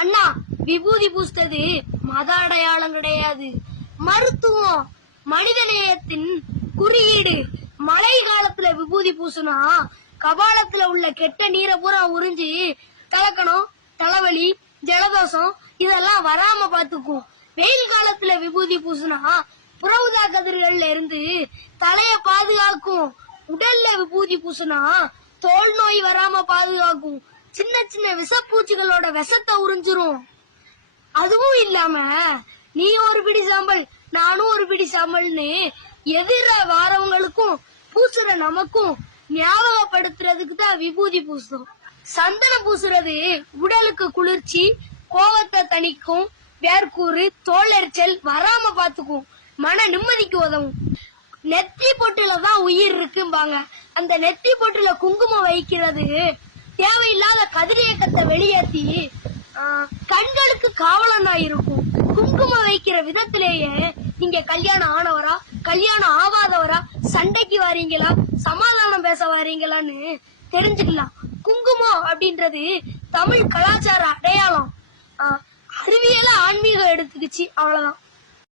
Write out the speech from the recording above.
அண்ணா, விபூதி பூசுறது மத அடையாளம் கிடையாது, மருத்துவம், மனித நேயத்தின் குறியீடு. மழை காலத்துல விபூதி பூசுனா கபாலத்துல உள்ள கெட்ட நீரை பூரா உறிஞ்சி தலக்கணம், தலைவலி, ஜலதோஷம் இதெல்லாம் வராம பாத்துக்கும். வெயில் காலத்துல விபூதி பூசுனா புறவுதா கதிர்கள்ல இருந்து தலைய பாதுகாக்கும். உடல்ல விபூதி பூசுனா தோல் நோய் வராம பாதுகாக்கும். சின்ன சின்ன விஷப்பூச்சிகளோட விஷத்தை உறிஞ்சிரும். அதுவும் இல்லாம நீ ஒரு பிடி சாம்பல், நானும் ஒரு பிடி சாம்பல்னு எதிர வாரவங்களுக்கும் பூசுற நமக்கும் ஞாபகப்படுத்துறதுக்கு தான் விபூதி பூசும். சந்தனம் பூசுறது உடலுக்கு குளிர்ச்சி, கோவத்தை தணிக்கும், வேர்க்கூறு, தோலெரிச்சல் வராம பாத்துக்கும், மன நிம்மதிக்கு உதவும். நெத்தி பொட்டுல தான் உயிர் இருக்கும்பாங்க. அந்த நெத்தி பொட்டுல குங்குமம் வைக்கிறது தேவையில்லாத கதிரியக்கத்தை வெளியேற்றி கண்களுக்கு காவலனா இருக்கும். குங்குமம் வைக்கிற விதத்திலேயே நீங்க கல்யாணம் ஆனவரா, கல்யாணம் ஆகாதவரா, சண்டைக்கு வாரீங்களா, சமாதானம் பேச வாரீங்களான்னு தெரிஞ்சுக்கலாம். குங்குமம் அப்படின்றது தமிழ் கலாச்சார அடையாளம். அறிவியல ஆன்மீகம் எடுத்துக்கிச்சு, அவ்வளவுதான்.